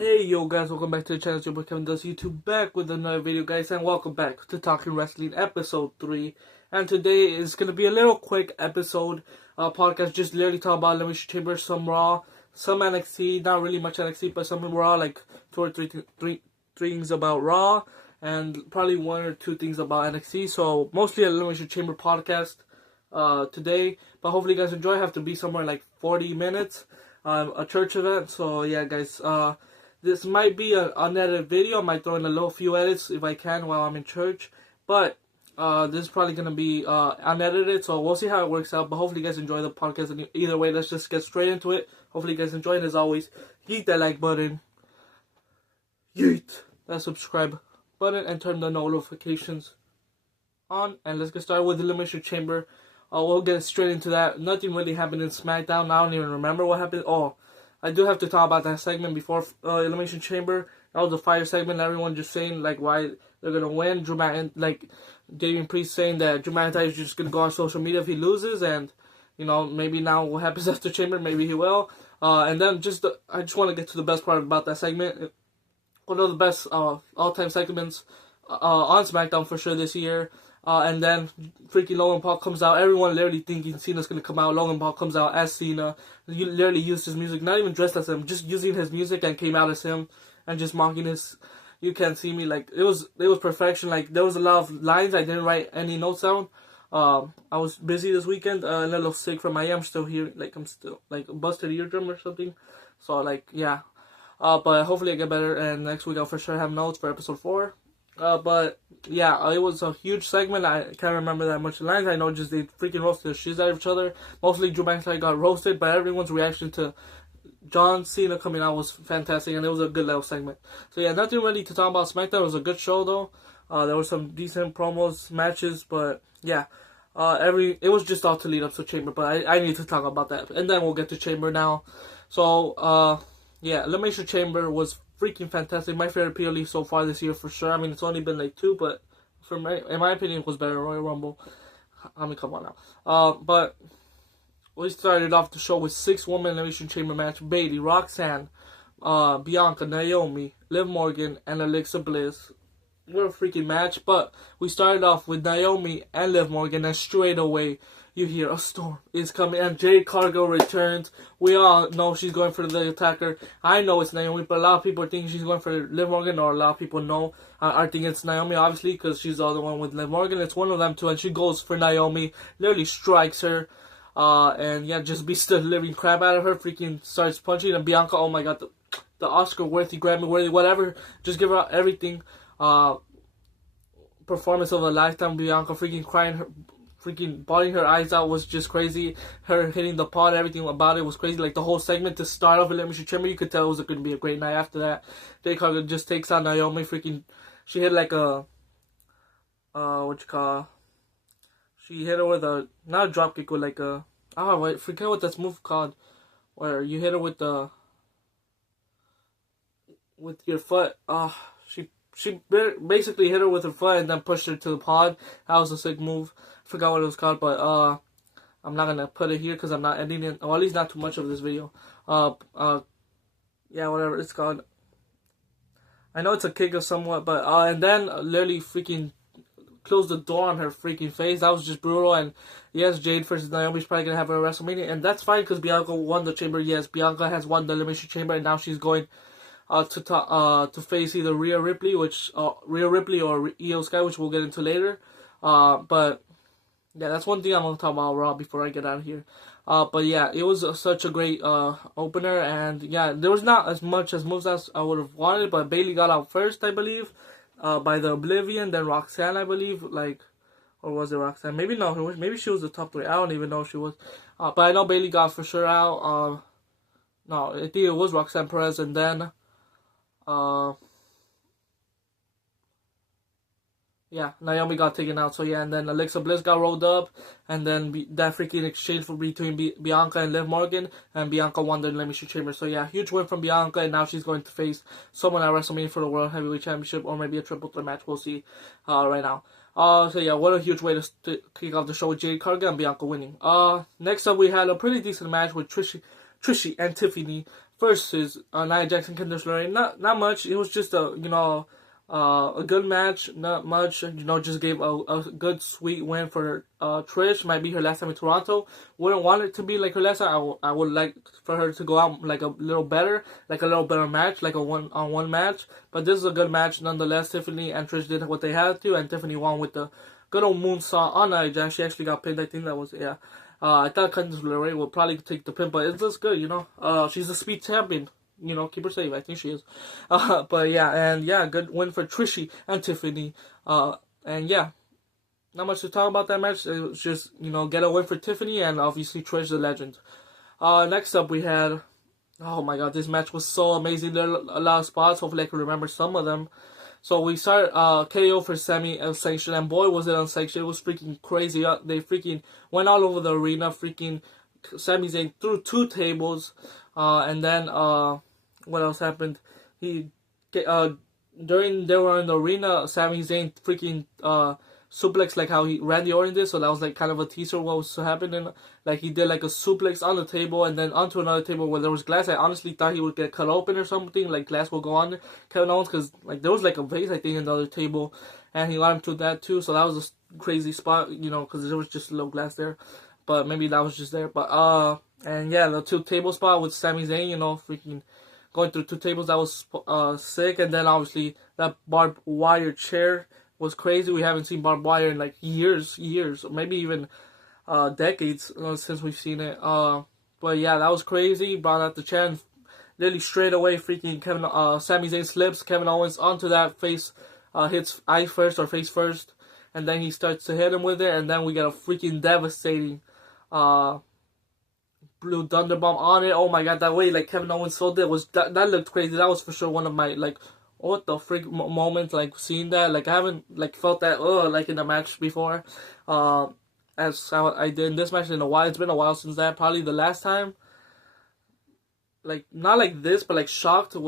Hey yo guys, welcome back to the channel. It's your boy Kevin Does YouTube back with another video, guys, and welcome back to Talking Wrestling episode 3. And today is gonna be a little quick episode podcast, just literally talk about Elimination Chamber, some Raw, some NXT, not really much NXT, but some Raw, like two or three things about Raw, and probably one or two things about NXT. So mostly Elimination Chamber podcast today, but hopefully you guys enjoy. I have to be somewhere in like 40 minutes. A church event, so yeah, guys. This might be an unedited video. I might throw in a little few edits if I can while I'm in church. But this is probably going to be unedited, so we'll see how it works out. But hopefully you guys enjoy the podcast. And either way, let's just get straight into it. Hopefully you guys enjoy it. As always, hit that like button, yeet that subscribe button, and turn the notifications on. And let's get started with the Elimination Chamber. We'll get straight into that. Nothing really happened in SmackDown. I don't even remember what happened. Oh, I do have to talk about that segment before Elimination Chamber. That was the fire segment. Everyone just saying like why they're gonna win. Drew McIntyre, like Damian Priest saying that Drew McIntyre is just gonna go on social media if he loses, and you know maybe now what happens after Chamber, maybe he will. And then I just want to get to the best part about that segment. One of the best all-time segments on SmackDown for sure this year. And then freaking Logan Paul comes out. Everyone literally thinking Cena's gonna come out. Logan Paul comes out as Cena. He literally used his music, not even dressed as him, just using his music, and came out as him and just mocking his "You Can't See Me." Like it was perfection. Like there was a lot of lines I didn't write any notes down. I was busy this weekend, a little sick from I'm still here. Like I'm still like a busted eardrum or something. So like yeah. But hopefully I get better, and next week I'll for sure have notes for episode 4. But yeah, it was a huge segment. I can't remember that much lines. I know just they freaking roasted the shit out of each other. Mostly Drew McIntyre got roasted, but everyone's reaction to John Cena coming out was fantastic, and it was a good little segment. So yeah, nothing really to talk about SmackDown. It was a good show though. There were some decent promos, matches, but yeah, it was just all to lead up to Chamber. But I need to talk about that, and then we'll get to Chamber now. So yeah, Elimination Chamber was freaking fantastic. My favorite PLE so far this year for sure. I mean, it's only been like 2, but in my opinion, it was better than Royal Rumble. I mean, come on now. But we started off the show with 6-woman Elimination Chamber match: Bayley, Roxanne, Bianca, Naomi, Liv Morgan, and Alexa Bliss. What a freaking match! But we started off with Naomi and Liv Morgan, and straight away you hear a storm is coming, and Jade Cargill returns. We all know she's going for the attacker. I know it's Naomi, but a lot of people are thinking she's going for Liv Morgan, or a lot of people know I think it's Naomi, obviously, because she's the other one with Liv Morgan. It's one of them too, and she goes for Naomi, literally strikes her, and yeah, just beats the living crap out of her. Freaking starts punching, and Bianca, oh my god, the Oscar-worthy, Grammy-worthy, whatever, just give her everything. Performance of a lifetime. Bianca freaking crying, freaking bawling her eyes out was just crazy. Her hitting the pod, everything about it was crazy. Like the whole segment to start off Elimination Chamber, you could tell it was going to be a great night. After that, Jade Cargill just takes out Naomi. Freaking, she hit like a she hit her with a, not a drop kick, with like a, I forget what that move called, where you hit her with your foot. She basically hit her with her foot and then pushed her to the pod. That was a sick move. I forgot what it was called, but I'm not gonna put it here because I'm not editing it, or at least not too much of this video. Yeah, whatever it's called. I know it's a kick or somewhat, but and then literally freaking closed the door on her freaking face. That was just brutal. And yes, Jade versus Naomi's probably gonna have her at WrestleMania, and that's fine because Bianca won the Chamber. Yes, Bianca has won the Elimination Chamber, and now she's going to face either Rhea Ripley or Io Sky, which we'll get into later. But yeah, that's one thing I'm gonna talk about Raw before I get out of here. But yeah, it was such a great opener, and yeah, there was not as much as moves as I would have wanted. But Bayley got out first, I believe, by the Oblivion. Then Roxanne, I believe, or was it Roxanne? Maybe no, maybe she was the top 3. I don't even know if she was. But I know Bayley got for sure out. No, I think it was Roxanne Perez, and then yeah, Naomi got taken out. So yeah, and then Alexa Bliss got rolled up, and then that freaking exchange between Bianca and Liv Morgan, and Bianca won the Elimination Chamber. So yeah, huge win from Bianca, and now she's going to face someone at WrestleMania for the World Heavyweight Championship, or maybe a triple threat match. We'll see right now. So yeah, what a huge way to kick off the show with Jade Cargill and Bianca winning. Next up we had a pretty decent match with Trish and Tiffany versus Nia Jackson, Candice LeRae. Not much. It was just a good match. Not much. Just gave a good sweet win for Trish. Might be her last time in Toronto. Wouldn't want it to be like her last time. I would like for her to go out like a little better match, like a one-on-one match. But this is a good match nonetheless. Tiffany and Trish did what they had to, and Tiffany won with the good old moonsault on Nia Jax. She actually got pinned. I think that was, yeah. I thought Candice LeRae would probably take the pin, but it's just good, She's a speed champion. Keep her safe. I think she is. But yeah, and yeah, good win for Trishy and Tiffany. And yeah, not much to talk about that match. It was just, get a win for Tiffany and obviously Trish the Legend. Next up we had, oh my god, this match was so amazing. There are a lot of spots. Hopefully I can remember some of them. So we start KO for Sami unsanctioned, and boy was it unsanctioned. It was freaking crazy. They freaking went all over the arena. Freaking Sami Zayn threw 2 tables, and then what else happened? During they were in the arena, Sami Zayn freaking suplex, like how Randy Orton did. So that was like kind of a teaser what was to happen. And like he did like a suplex on the table and then onto another table where there was glass. I honestly thought he would get cut open or something, like glass will go on Kevin Owens, because like there was like a vase I think in the other table, and he let him to that too. So that was a crazy spot, because there was just a little glass there. But maybe that was just there. But and yeah, the 2 table spot with Sami Zayn, freaking going through 2 tables, that was sick. And then obviously that barbed wire chair was crazy. We haven't seen barbed wire in like years, or maybe even decades since we've seen it. But yeah, that was crazy. Brought out the chair and literally straight away, freaking Sami Zayn slips Kevin Owens onto that face, hits eye first or face first, and then he starts to hit him with it, and then we get a freaking devastating Blue Thunder Bomb on it. Oh my god, that way like Kevin Owens sold it that looked crazy. That was for sure one of my like what the freak moments, like seeing that. Like I haven't like felt that like in a match before, as I did in this match in a while. It's been a while since that. Probably the last time, like not like this, but like shocked in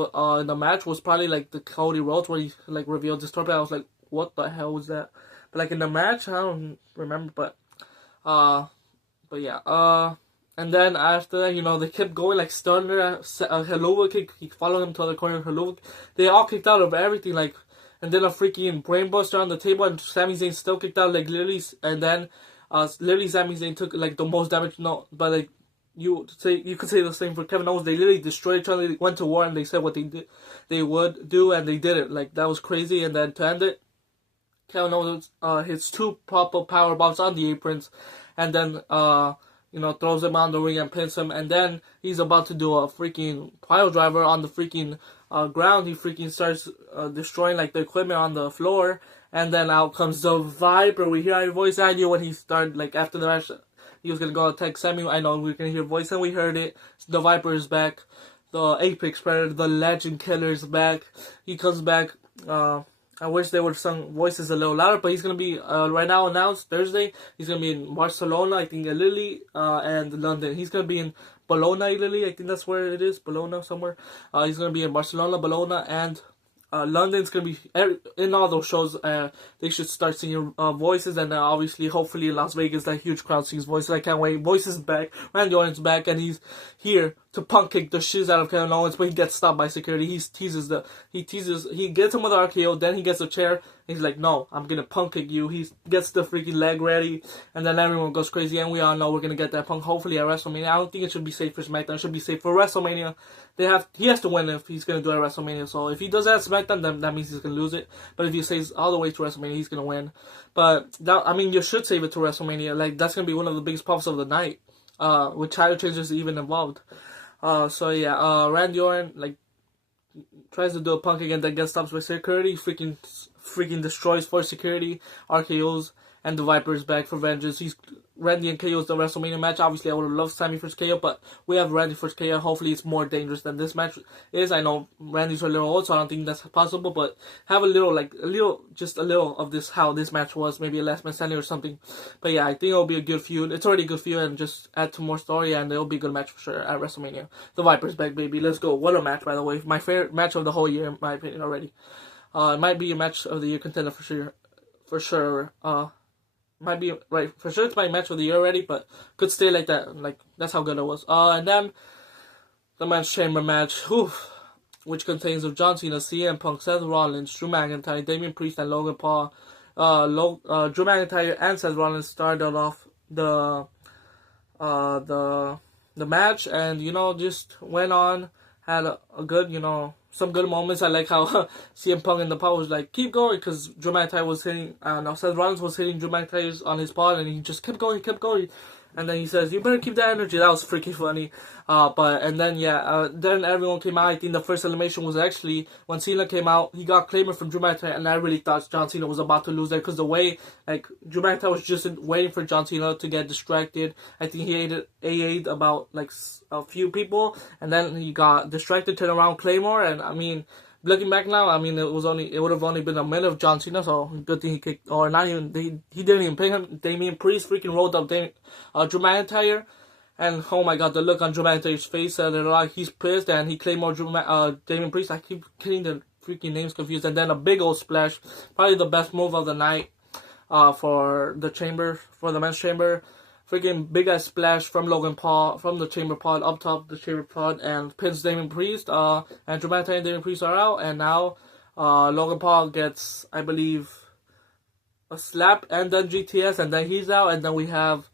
the match was probably like the Cody Rhodes where he like revealed this torpedo. I was like, what the hell was that? But like in the match, I don't remember. But yeah, and then after that, they kept going, like Stunner, Helluva kick, he followed him to the corner, Helluva. They all kicked out of everything, like, and then a freaking brainbuster on the table, and Sami Zayn still kicked out, like, literally, and then, literally Sami Zayn took, like, the most damage, but, like, you could say the same for Kevin Owens. They literally destroyed each other, they went to war, and they said what they would do, and they did it, like, that was crazy. And then to end it, Kevin Owens, hits 2 pop-up power bombs on the aprons, and then, throws him on the ring and pins him, and then he's about to do a freaking pile driver on the freaking ground. He freaking starts destroying like the equipment on the floor, and then out comes the Viper. We hear our voice. I knew when he started, like after the match, he was gonna go attack Sami. I know we were gonna hear voice, and we heard it. The Viper is back. The Apex Predator, the Legend Killer is back. He comes back. I wish they would have sung voices a little louder, but he's going to be, right now announced, Thursday, he's going to be in Barcelona, I think, Italy, and London. He's going to be in Bologna, Italy, I think that's where it is, Bologna, somewhere. He's going to be in Barcelona, Bologna, and London's going to be, in all those shows, they should start singing voices, and obviously, hopefully, in Las Vegas, that huge crowd sings voices. I can't wait. Voices back, Randy Orton's back, and he's here to punk kick the shiz out of Kevin Owens, but he gets stopped by security. He gets him with the RKO, then he gets a chair. He's like, no, I'm gonna punk kick you. He gets the freaking leg ready, and then everyone goes crazy, and we all know we're gonna get that punk. Hopefully at WrestleMania. I don't think it should be safe for SmackDown. It should be safe for WrestleMania. He has to win if he's gonna do it at WrestleMania. So if he does that at SmackDown, then that means he's gonna lose it. But if he stays all the way to WrestleMania, he's gonna win. But you should save it to WrestleMania. Like that's gonna be one of the biggest pops of the night. With title changes even involved. So yeah, Randy Orton like tries to do a punk again, that gets stopped by security, freaking destroys for security, RKOs, and the Viper's back for vengeance. Randy and KO's the WrestleMania match. Obviously, I would have loved Sami first KO, but we have Randy first KO. Hopefully, it's more dangerous than this match is. I know Randy's a little old, so I don't think that's possible, but have a little of this, how this match was, maybe a last man standing or something. But yeah, I think it'll be a good feud. It's already a good feud, and just add to more story, and it'll be a good match for sure at WrestleMania. The Viper's back, baby. Let's go. What a match, by the way. My favorite match of the whole year, in my opinion, already. It might be a match of the year contender for sure. For sure. Might be right for sure. It's my match of the year already, but could stay like that. Like that's how good it was. And then the men's chamber match, which contains of John Cena, CM Punk, Seth Rollins, Drew McIntyre, Damian Priest, and Logan Paul. Drew McIntyre and Seth Rollins started off the match, and just went on, had a good, some good moments. I like how CM Punk in the pod was like, keep going, because Drew McIntyre was hitting, Seth Rollins was hitting Drew McIntyre on his pod, and he just kept going, and then he says, you better keep that energy. That was freaking funny. Then everyone came out. I think the first elimination was actually when Cena came out. He got claimer from Drew McIntyre, and I really thought John Cena was about to lose there, because the way, Drew McIntyre was just waiting for John Cena to get distracted. I think he AA'd about, a few people, and then he got distracted, turned around, claymore, and I mean, looking back now, it would have only been a minute of John Cena, so good thing he kicked, or not even, he didn't even pick him. Damian Priest freaking rolled up Drew McIntyre, and oh my god, the look on Drew McIntyre's face, he's pissed, and he claimed more Damian Priest. I keep getting the freaking names confused, and then a big old splash, probably the best move of the night, for the men's chamber. Freaking big ass splash from Logan Paul from the chamber pod up top the chamber pod, and pins Damian Priest. And Drew McIntyre and Damian Priest are out, and now Logan Paul gets, I believe, a slap and then GTS, and then he's out, and then we have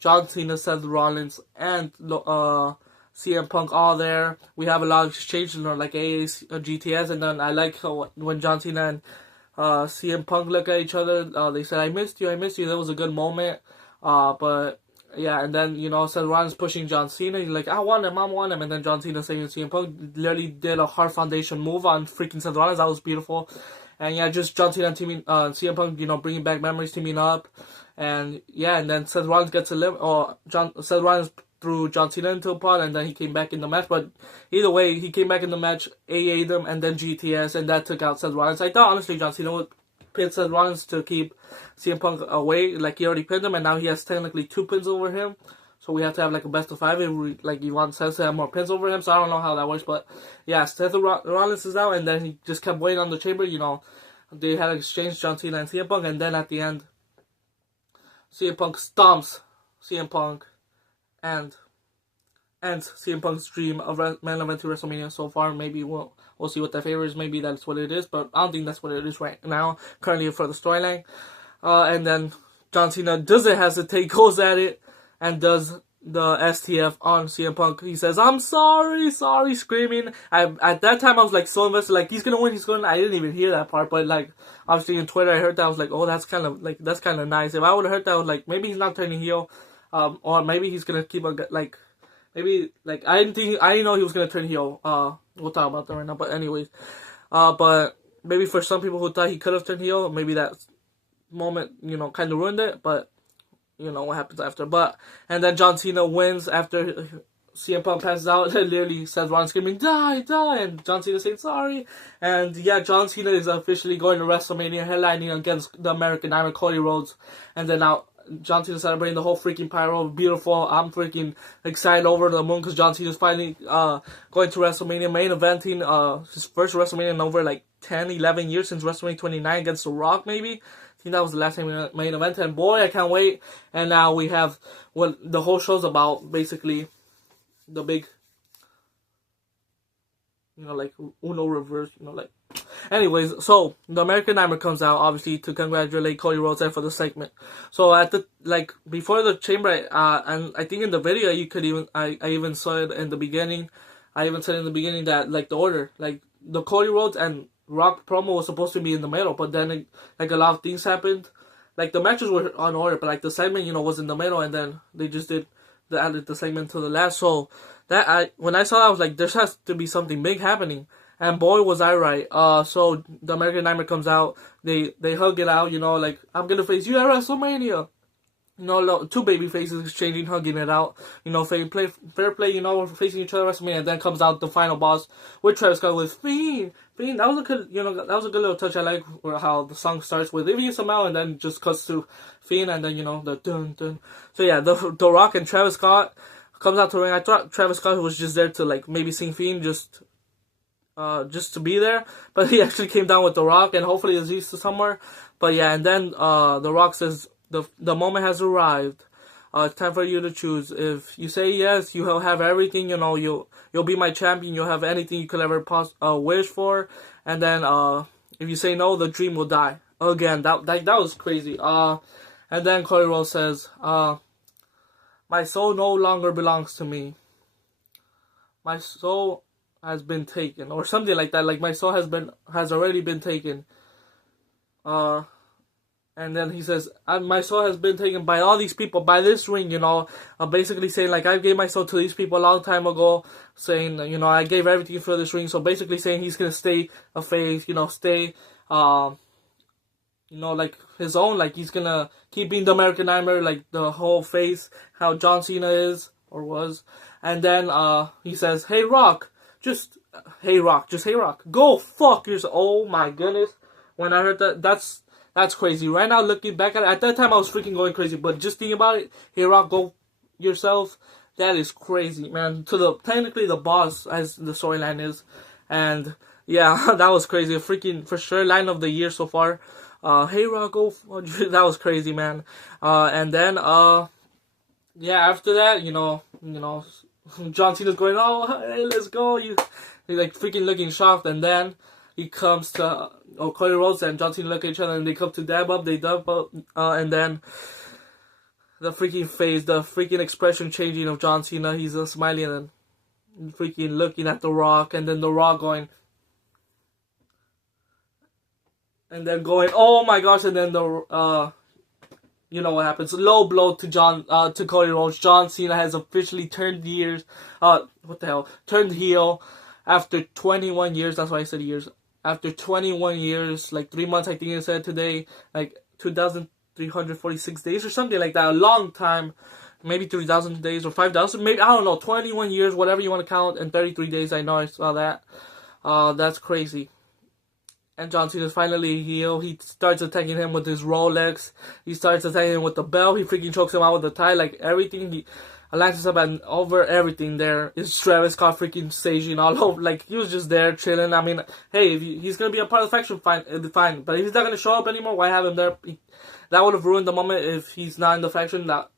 John Cena, Seth Rollins, and CM Punk all there. We have a lot of exchanges, like AA's GTS, and then I like how when John Cena and CM Punk look at each other, they said, I missed you. That was a good moment. But yeah, and then Seth Rollins pushing John Cena. He's like, I want him, and then John Cena saying CM Punk literally did a hard foundation move on freaking Seth Rollins. That was beautiful. And yeah, just John Cena teaming, CM Punk, bringing back memories, teaming up, and yeah, and then Seth Rollins gets Seth Rollins threw John Cena into a pod, and then he came back in the match. But either way, he came back in the match, AA'd him, and then GTS, and that took out Seth Rollins. I thought honestly John Cena would pin Seth Rollins to keep CM Punk away, he already pinned him, and now he has technically 2 pins over him, so we have to have a best of 5 if you want Seth to have more pins over him. So I don't know how that works, but yeah, Seth Rollins is out, and then he just kept waiting on the chamber. They had exchanged John Cena and CM Punk, and then at the end, CM Punk stomps CM Punk and ends CM Punk's dream of main event to WrestleMania so far. Maybe we'll see what that favor is. Maybe that's what it is, but I don't think that's what it is right now, currently for the storyline. And then John Cena doesn't hesitate, goes at it, and does the STF on CM Punk. He says, I'm sorry, screaming. At that time, I was so invested, he's gonna win, I didn't even hear that part, but obviously on Twitter, I heard that, I was like, oh, that's kind of nice. If I would have heard that, I was like, maybe he's not turning heel, or maybe he's gonna keep I didn't know he was gonna turn heel. We'll talk about that right now. But anyways, but maybe for some people who thought he could have turned heel, maybe that moment, kind of ruined it. But what happens after. And then John Cena wins after CM Punk passes out. Literally, Seth Rollins screaming, die, and John Cena saying sorry. And yeah, John Cena is officially going to WrestleMania, headlining against the American Nightmare, Cody Rhodes. And then now John Cena celebrating the whole freaking pyro. Beautiful. I'm freaking excited over the moon, because John Cena's finally going to WrestleMania, main eventing his first WrestleMania in over 10, 11 years, since WrestleMania 29 against The Rock, maybe. I think that was the last time main event, and boy, I can't wait. And now we have what the whole show's about, basically the big, Uno reverse, Anyways, so the American Nightmare comes out, obviously, to congratulate Cody Rhodes for the segment. So at the before the chamber, and I think in the video you could even I even saw it in the beginning. I even said in the beginning that the order, the Cody Rhodes and Rock promo was supposed to be in the middle, but then a lot of things happened. The matches were on order, but the segment was in the middle, and then they just added the segment to the last. So that when I saw that, I was like, there has to be something big happening. And boy, was I right. So the American Nightmare comes out. They hug it out, I'm gonna face you at WrestleMania. Two baby faces exchanging, hugging it out. Fair play, we're facing each other at WrestleMania. And then comes out the final boss with Travis Scott with Fiend. That was a good, that was a good little touch. I like how the song starts with Ivy somehow, and then just cuts to Fiend, and then the dun dun. So yeah, the Rock and Travis Scott comes out to the ring. I thought Travis Scott was just there to maybe sing Fiend, just to be there, but he actually came down with The Rock, and hopefully it's somewhere. But yeah, and then The Rock says the moment has arrived. It's time for you to choose. If you say yes, you'll have everything. You'll be my champion. You'll have anything you could ever wish for. And then if you say no, the dream will die. Again, that was crazy. And then Cody Rhodes says, my soul no longer belongs to me. My soul has been taken, or something like that. Like, my soul has already been taken. And then he says, my soul has been taken by all these people, by this ring, basically saying, like, I gave my soul to these people a long time ago, saying, I gave everything for this ring. So basically saying he's going to stay a face, stay, like his own, like he's going to keep being the American Nightmare, like the whole face, how John Cena is, or was. And then he says, hey Rock, just hey Rock, go fuck yourself. Oh my goodness. When I heard that, that's crazy. Right now, looking back at that time, I was freaking going crazy. But just thinking about it, hey Rock, go yourself. That is crazy, man. Technically the boss, as the storyline is, and yeah, that was crazy. A freaking for sure line of the year so far. Hey Rock, go. That was crazy, man. And then yeah, after that, John Cena's going, oh hey, let's go. He's like freaking looking shocked, and then he comes to Cody Rhodes and John Cena look at each other and they come to dab up, and then the freaking face, the freaking expression changing of John Cena, he's smiling and freaking looking at The Rock, and then The Rock going, and then going, oh my gosh, and then you know what happens, low blow to Cody Rhodes. John Cena has officially turned heel after 21 years, that's why I said years. After 21 years, like 3 months, I think it said today, like 2,346 days or something like that. A long time, maybe 3,000 days or 5,000, maybe, I don't know, 21 years, whatever you want to count, and 33 days, I know I saw that. That's crazy. And John Cena's finally heel. He starts attacking him with his Rolex. He starts attacking him with the belt. He freaking chokes him out with the tie, like everything. He lines up, and over everything there is Travis Scott freaking saging all over. Like, he was just there chilling. I mean, hey, if he's going to be a part of the faction, fine. But if he's not going to show up anymore, why have him there? That would have ruined the moment if he's not in the faction. That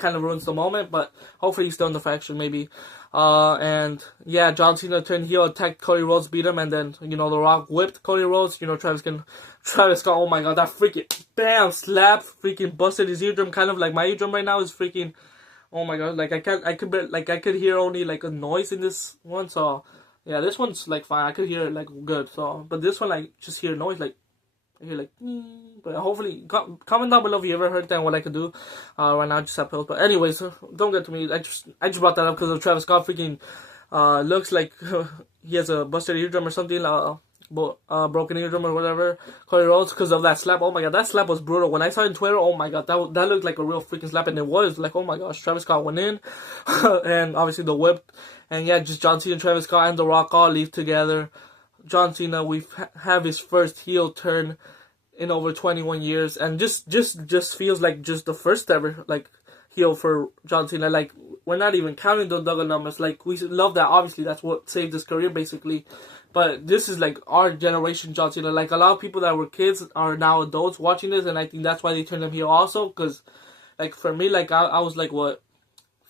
kind of ruins the moment. But hopefully he's still in the faction, maybe. And yeah, John Cena turned heel, attacked Cody Rhodes, beat him, and then, The Rock whipped Cody Rhodes. Travis Scott, oh my god, that freaking, bam, slap, freaking busted his eardrum, kind of like my eardrum right now is freaking, oh my god, like I could hear only like a noise in this one, so yeah, this one's like fine, I could hear it like good, so, but this one, like, just hear noise, like, I hear like, but hopefully, comment down below if you ever heard that and what I could do. Right now, I just have pills, but anyways, don't get to me. I just brought that up because of Travis Scott freaking looks like he has a busted eardrum or something, broken eardrum or whatever. Cody Rhodes, because of that slap. Oh my god, that slap was brutal. When I saw it on Twitter, oh my god, that looked like a real freaking slap, and it was like, oh my gosh, Travis Scott went in, and obviously the whip, and yeah, just John Cena, Travis Scott, and The Rock all leave together. John Cena, we have his first heel turn in over 21 years, and just feels like just the first ever like heel for John Cena. Like, we're not even counting the double numbers. Like, we love that. Obviously, that's what saved his career basically. But this is like our generation John Cena. Like, a lot of people that were kids are now adults watching this, and I think that's why they turned him heel also. Because, like, for me, like I was like what,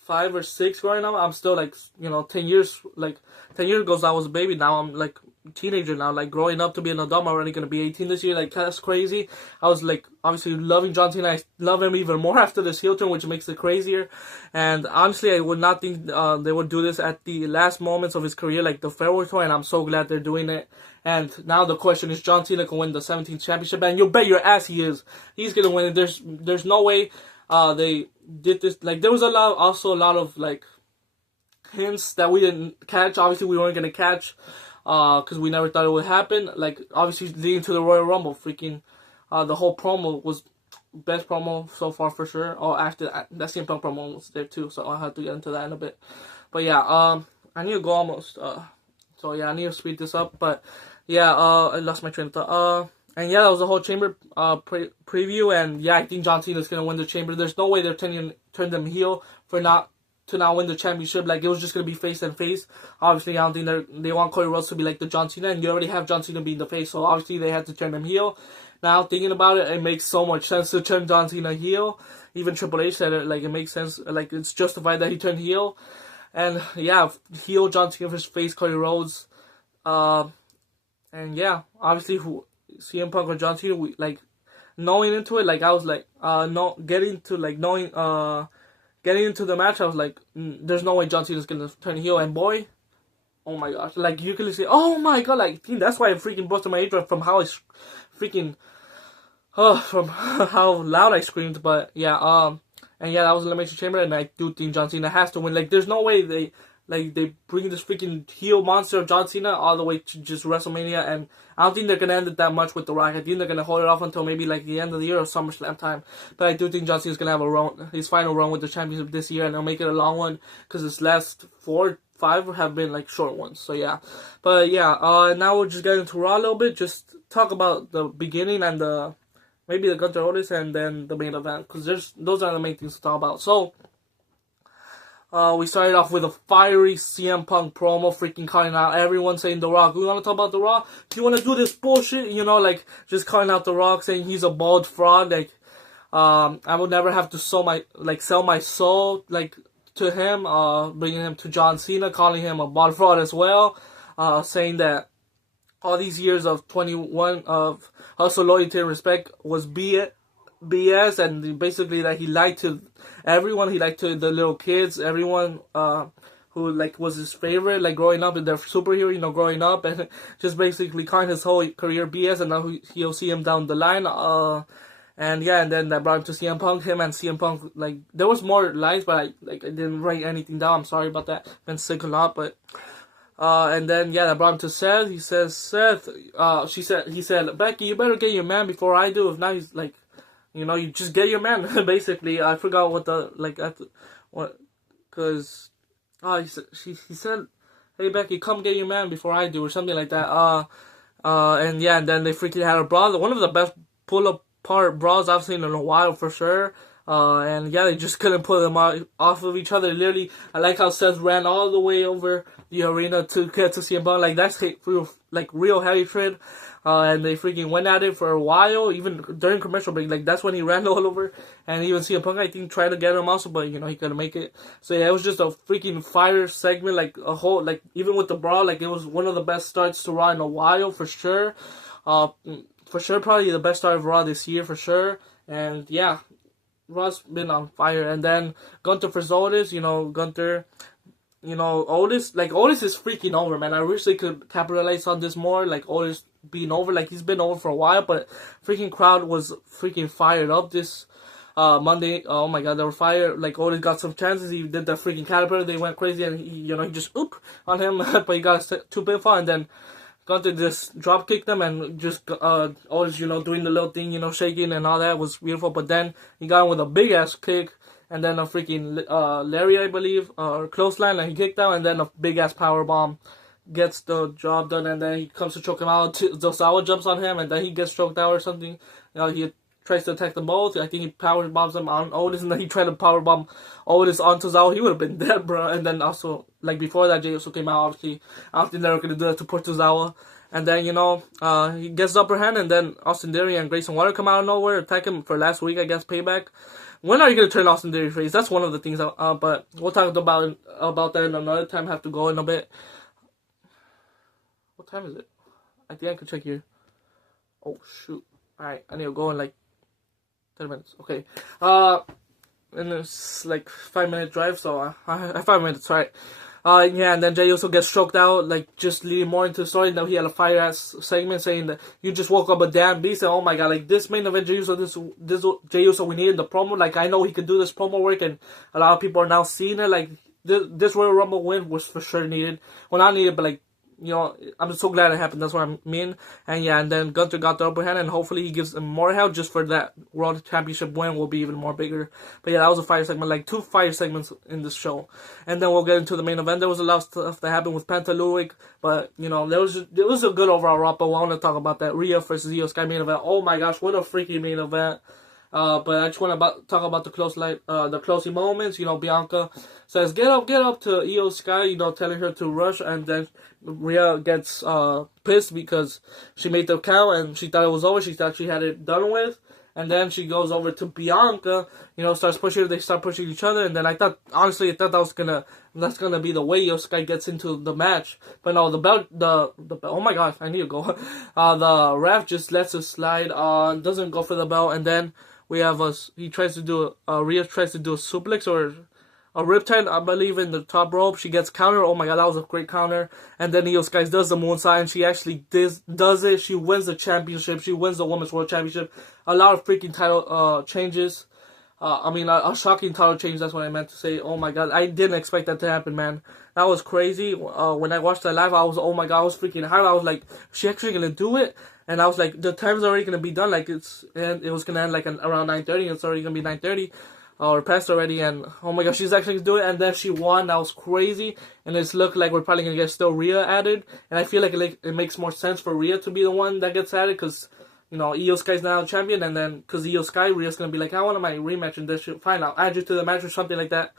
5 or 6 growing up. I'm still like 10 years ago I was a baby. Now I'm like teenager now, like growing up to be an adult. I'm already gonna be 18 this year. Like, that's crazy. I was like obviously loving John Cena. I love him even more after this heel turn, which makes it crazier. And honestly, I would not think they would do this at the last moments of his career, like the farewell tour. And I'm so glad they're doing it. And now the question is, John Cena can win the 17th championship, and you'll bet your ass he is. He's gonna win it. There's no way they did this. Like, there was a lot of like hints that we didn't catch. Obviously, we weren't gonna catch. Because we never thought it would happen. Like, obviously, leading to the Royal Rumble, freaking, the whole promo was best promo so far for sure. Oh, after that CM Punk promo was there too, so I'll have to get into that in a bit. But yeah, I need to go almost. So yeah, I need to speed this up. But yeah, I lost my train of thought. And yeah, that was the whole Chamber preview. And yeah, I think John Cena is gonna win the Chamber. There's no way they're turning them heel for not to now win the championship. Like, it was just gonna be face and face. Obviously, I don't think they want Cody Rhodes to be like the John Cena, and you already have John Cena being the face, so obviously they had to turn him heel. Now thinking about it, it makes so much sense to turn John Cena heel. Even Triple H said it, like, it makes sense, like, it's justified that he turned heel. And yeah, heel John Cena versus face Cody Rhodes. And yeah, obviously CM Punk or John Cena, like, knowing into it, like, I was like, getting into the match, I was like, there's no way John Cena's gonna turn heel, and boy, oh my gosh, like, you can say, oh my god, like, that's why I freaking busted my eardrum from how I freaking, from how loud I screamed. But yeah, and yeah, that was Elimination Chamber, and I do think John Cena has to win. Like, there's no way they bring this freaking heel monster of John Cena all the way to just WrestleMania, and I don't think they're gonna end it that much with The Rock. I think they're gonna hold it off until maybe like the end of the year or SummerSlam time. But I do think John Cena's gonna have his final run with the championship this year, and they'll make it a long one because his last 4-5 have been like short ones. So yeah, but yeah, now we'll just get into Raw a little bit. Just talk about the beginning and maybe the Gunther Otis, and then the main event, because those are the main things to talk about. So, we started off with a fiery CM Punk promo, freaking calling out everyone, saying The Rock. We want to talk about The Rock? Do you want to do this bullshit? You know, like, just calling out The Rock, saying he's a bald fraud. Like, I would never have to sell my soul, like, to him. Bringing him to John Cena, calling him a bald fraud as well. Saying that all these years of 21 of hustle, loyalty, and respect was BS, and basically that he lied to everyone. He lied to the little kids, everyone who like was his favorite, like growing up, and their superhero, you know, growing up, and just basically calling his whole career BS, and now he'll see him down the line. And yeah, and then that brought him to CM Punk. Him and CM Punk, like, there was more lies, but I didn't write anything down. I'm sorry about that. Been sick a lot, but. And then, yeah, I brought him to Seth. He says, Seth, he said, Becky, you better get your man before I do. If not, he's like, you know, you just get your man, basically. I forgot he said, hey, Becky, come get your man before I do, or something like that. And yeah, and then they freaking had a brawl. One of the best pull-apart brawls I've seen in a while, for sure. And yeah, they just couldn't pull them off of each other. Literally, I like how Seth ran all the way over the arena to get to CM Punk. Like, that's real hatred. And they freaking went at it for a while, even during commercial break. Like, that's when he ran all over. And even CM Punk, I think, tried to get him also, but, you know, he couldn't make it. So yeah, it was just a freaking fire segment. Like, a whole, like, even with the brawl, like, it was one of the best starts to Raw in a while, for sure. For sure, probably the best start of Raw this year, for sure. And yeah, Raw's been on fire. And then Gunther versus Otis, you know, Otis is freaking over, man. I wish they could capitalize on this more, like, Otis being over. Like, he's been over for a while, but freaking crowd was freaking fired up this Monday. Oh my god, they were fired. Like, Otis got some chances. He did the freaking caterpillar. They went crazy, and he just on him, but he got a 2 pinfall, and then Gunther just drop kicked them, and just Otis, doing the little thing, shaking and all that was beautiful. But then he got him with a big ass kick, and then a freaking lariat, I believe, or clothesline, and he kicked out, and then a big ass power bomb gets the job done, and then he comes to choke him out. Tozawa jumps on him, and then he gets choked out or something. He tries to attack them both. I think he power bombs him on Otis, and then he tried to power bomb Otis on Tozawa. He would have been dead, bro. And then also, like, before that, Jey Uso came out, obviously. I don't think they were going to do that to poor Tozawa. And then, he gets the upper hand, and then Austin Theory and Grayson Waller come out of nowhere, attack him for last week, I guess, payback. When are you going to turn Austin Theory face? That's one of the things, but we'll talk about that in another time. Have to go in a bit. What time is it? I think I could check here. Oh, shoot. Alright, I need to go in, 10 minutes. Okay. And it's 5-minute drive, so I have 5 minutes, right? Yeah, and then Jey Uso gets choked out, just leading more into the story. Now he had a fire-ass segment saying that you just woke up a damn beast, and oh my god, this main event, Jey Uso, this Jey Uso, we needed the promo. I know he could do this promo work, and a lot of people are now seeing it. This Royal Rumble win was for sure needed. Well, not needed, but I'm so glad it happened. That's what I mean. And yeah, and then Gunther got the upper hand, and hopefully he gives him more help just for that World Championship win will be even more bigger. But yeah, that was a fire segment, 2 fire segments in this show. And then we'll get into the main event. There was a lot of stuff that happened with Penta Ludwig, but it was a good overall Raw. But I want to talk about that Rhea versus Io Sky main event. Oh my gosh, what a freaking main event! But I just want to talk about the closing moments. You know, Bianca says, get up to Io Sky, you know, telling her to rush, and then Rhea gets pissed because she made the count and she thought it was over. She thought she had it done with. And then she goes over to Bianca, you know, starts pushing her. They start pushing each other. And then honestly, I thought that's gonna be the way Io Sky gets into the match. But no, the oh my gosh, I need to go. The ref just lets it slide, doesn't go for the belt. And then we have Rhea tries to do a suplex or a riptide, I believe, in the top rope. She gets counter. Oh my god, that was a great counter. And then Io Sky does the moonsault, and she actually does it. She wins the championship. She wins the Women's World Championship. A lot of freaking title changes. A shocking title change. That's what I meant to say. Oh my god, I didn't expect that to happen, man. That was crazy. When I watched that live, I was, oh my god, I was freaking high. I was like, is she actually gonna do it? And I was like, the time's already gonna be done. Like it was gonna end like around 9:30. It's already gonna be 9:30. Or past already, and oh my gosh, she's actually gonna do it, and then she won. That was crazy, and it's looked like we're probably gonna get still Rhea added, and I feel like it makes more sense for Rhea to be the one that gets added, because, you know, Io Sky's now champion, and then, because Io Sky, Rhea's gonna be like, I want my rematch, and then fine, I'll add you to the match or something like that,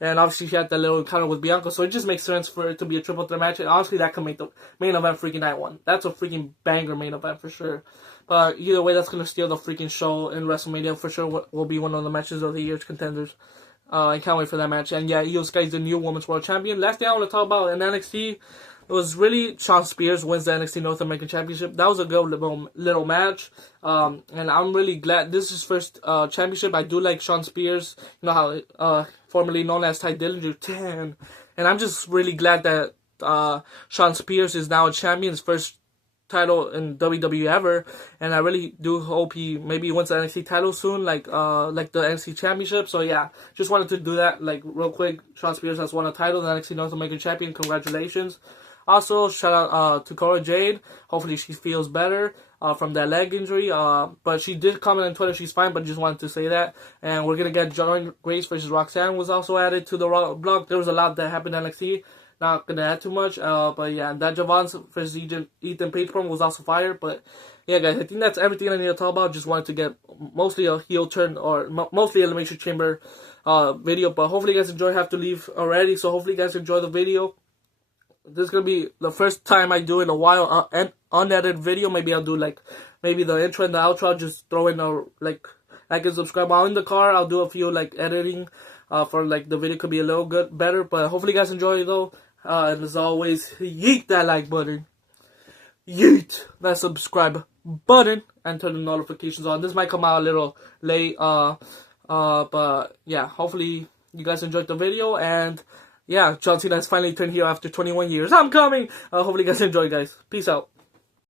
and obviously she had that little encounter with Bianca, so it just makes sense for it to be a triple threat match, and honestly, that could make the main event freaking night one. That's a freaking banger main event for sure. But either way, that's going to steal the freaking show in WrestleMania. For sure will be one of the matches of the year's contenders. I can't wait for that match. And yeah, Io Sky is the new Women's World Champion. Last thing I want to talk about in NXT, it was really Shawn Spears wins the NXT North American Championship. That was a good little match. And I'm really glad this is his first championship. I do like Shawn Spears. You know how formerly known as Ty Dillinger. Damn. And I'm just really glad that Shawn Spears is now a champion. His first title in WWE ever, and I really do hope he maybe wins the NXT title soon, like the NXT Championship. So yeah, just wanted to do that like real quick. Shawn Spears has won a title, the NXT North American Champion. Congratulations. Also, shout out to Cora Jade. Hopefully she feels better from that leg injury. But she did comment on Twitter she's fine, but just wanted to say that. And we're gonna get Jordan Grace versus Roxanne was also added to the blog. There was a lot that happened in NXT. Not gonna add too much, but yeah, that Javon versus Ethan Page promo was also fire. But yeah, guys, I think that's everything I need to talk about. Just wanted to get mostly a heel turn or mostly Elimination Chamber video. But hopefully you guys enjoy. I have to leave already, so hopefully you guys enjoy the video. This is gonna be the first time I do in a while an unedited video. Maybe I'll do maybe the intro and the outro. I'll just throw in like and subscribe. While in the car, I'll do a few editing for the video could be a little better. But hopefully you guys enjoy it though. And as always, yeet that like button, yeet that subscribe button, and turn the notifications on. This might come out a little late, but yeah, hopefully you guys enjoyed the video, and yeah, John Cena has finally turned heel after 21 years. I'm coming! Hopefully you guys enjoy, guys. Peace out.